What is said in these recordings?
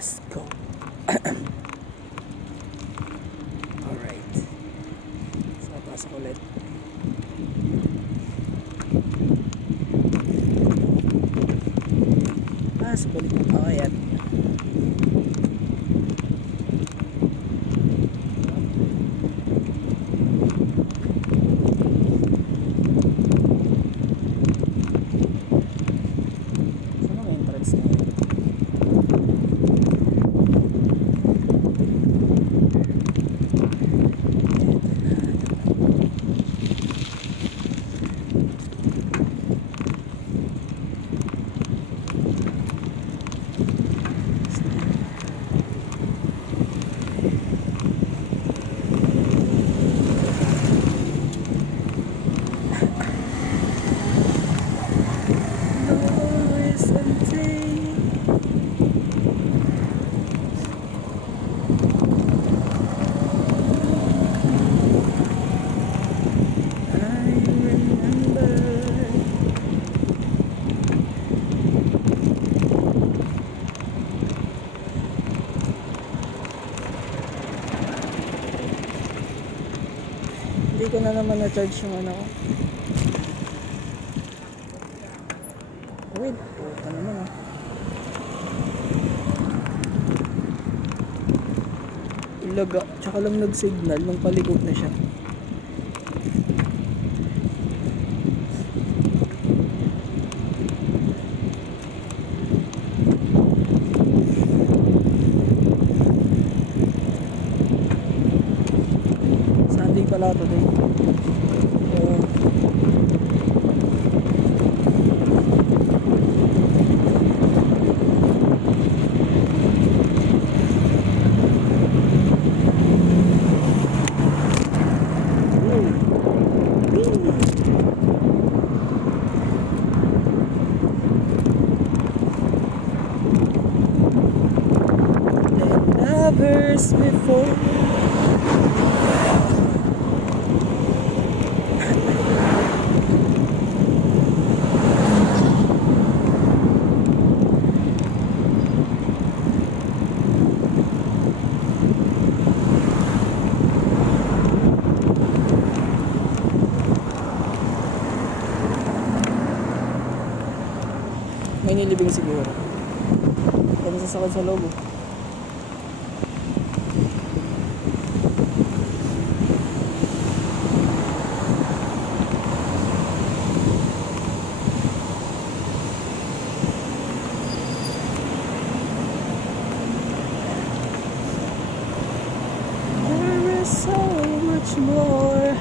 Let's go. Alright. So, pasok ulit. Sa balik ng pakayat. Saan ang entrance na yun? Hindi ko na naman na-charge yung ano ko. Wait, puta naman ah. Ilaga, tsaka lang nag-signal nung palikot na siya. Sunday pala ito din. Lovers before. May nilibing siguro. Kaya masasakad sa loob. There is so much more.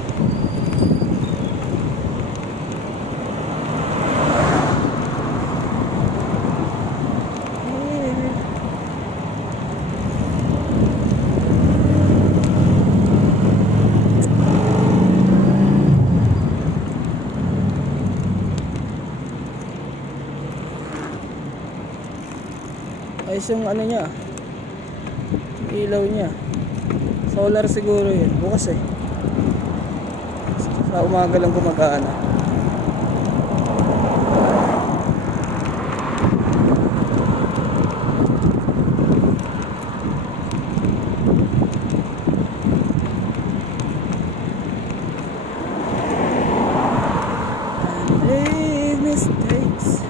Ayos yung ano niya, ilaw niya. Solar siguro yun, bukas eh. Sa umaga lang gumagana. And made mistakes.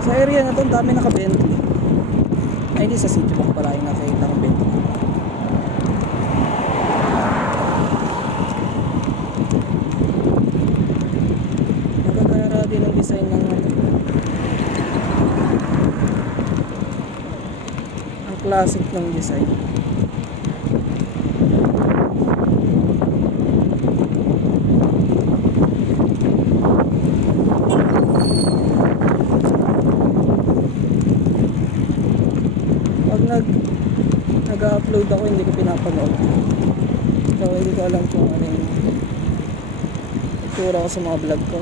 Sa area na to, ang dami naka-Bentley. Ay, hindi sa city pa pala yung nakikita ng Bentley. Nagkakara din ang design ng ang classic ng design. Nag-upload ako, hindi ko pinapanood. So hindi ko alam kung ano yung itsura ko sa mga vlog ko.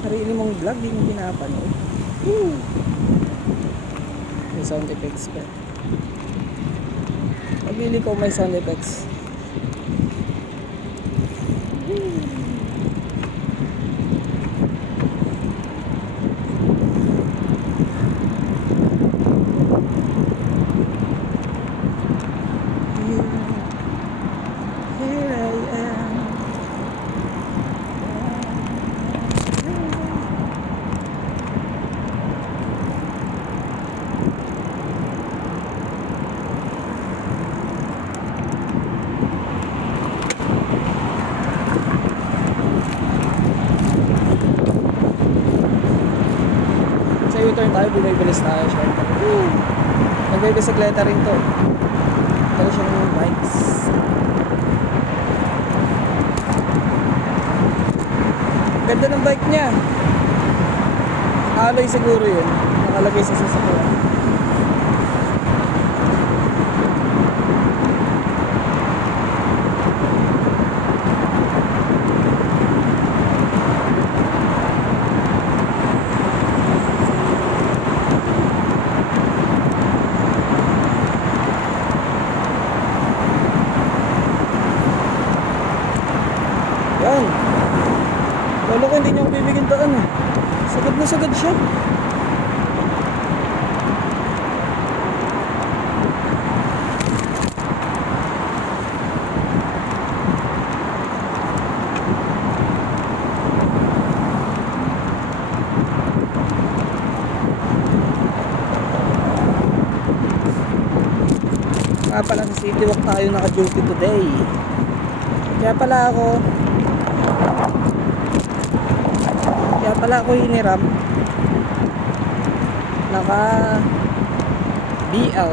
Sarili mong vlog, hindi mo pinapanood. May sound effects pa. Pagili ko may sound effects. Here I am. Sa U-turn tayo, bumibilis tayo syempre. Nagbibisikleta rin to. Pero siya ng bikes. Ganda ng bike niya. Alloy siguro yun. Nakalagay sa sasakyan. Yan. Lalo ko hindi niya ako bibigyan daan eh. Sagad na sagad siya. Nga pala sa City Walk tayo naka-duty today. Kaya pala ako hiniram. Naka BL.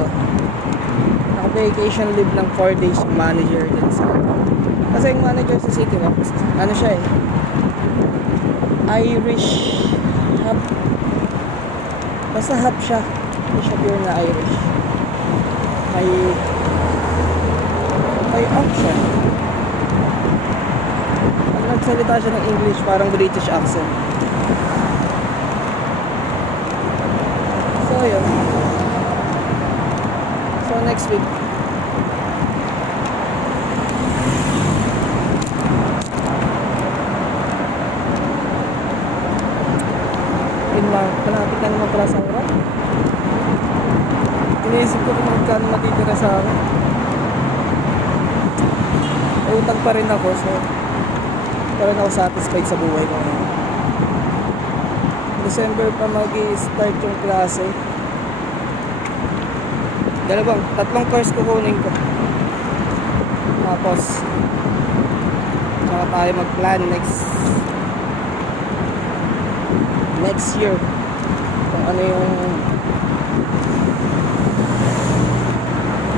Naka vacation leave ng 4 days yung manager din sa. Kasi yung manager sa City Walk, ano siya eh, Irish hub. Basta hub siya. Hindi siya pure na Irish. May option. Pag nagsalita siya ng English, parang British accent. So yun. So next week malapit na naman pala sa oras. Iniisip ko kung magkano matitira sa akin. May utang pa rin ako, so pa rin ako satisfied sa buhay ko ngayon. December pa mag-i-start yung klase. Tatlong course kukunin ko. Tapos saka tayo mag-plan next year kung ano yung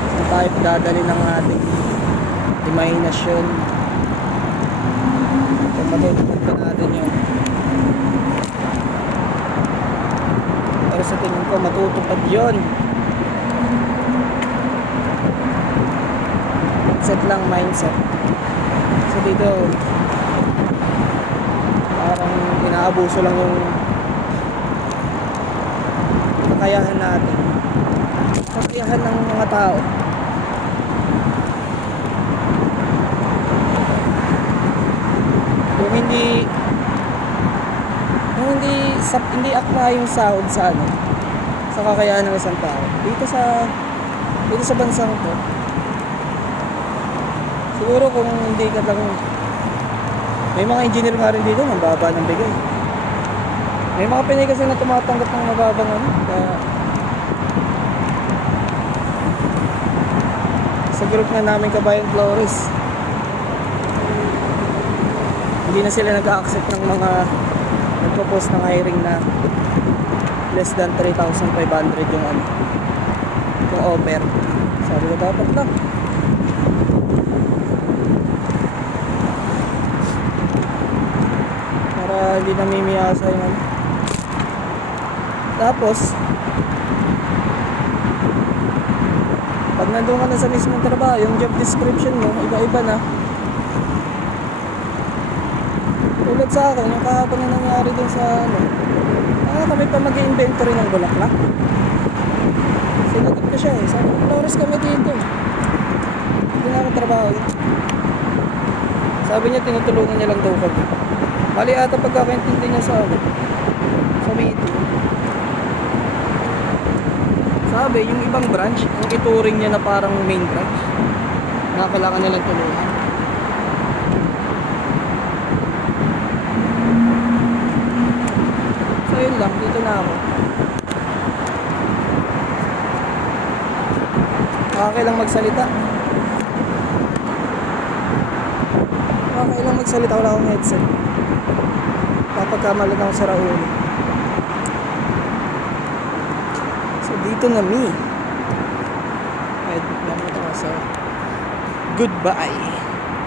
saan tayo dadali ng ating imahinasyon. Kung matutupad pa natin yun. Pero sa tingin ko matutupad yun. Mindset. So dito parang inaabuso lang yung kakayahan natin, kakayahan ng mga tao. Kung hindi akma yung sahod sa kakayahan ng isang tao dito sa bansang to. Siguro kung hindi ka lang, may mga engineer nga rin dito ng baba ng bigay. May mga Pinay kasi na tumatanggap ng mababang kaya sa group na namin Kabayan Flores, hindi na sila nag-a-accept ng mga nagpo-post ng hiring na less than 3,500 yung offer. Sabi ko dapat lang. Para hindi namimiyasa yung Tapos pag nandun ka na sa mismong trabaho, yung job description mo iba-iba na. Tulad sa akin, yung kahapon na nangyari dun sa kami pa mag-inventory ng bulaklak. Sinagot ko siya eh, sabi ko, Flores kami dito. Hindi na ako trabaho. Sabi niya tinutulungan niya lang daw kami. Mali ata pagkakaintindi niya sa ano, sa meeting. Sabi, yung ibang branch, ang ituring niya na parang main branch. Na kailangan nilang tulungan. So yun lang, dito na ako. Okay lang magsalita. Okay lang magsalita, wala akong headset. Papagkamalan ako sa Raul. So dito na mi. Medyo naman ako sa goodbye.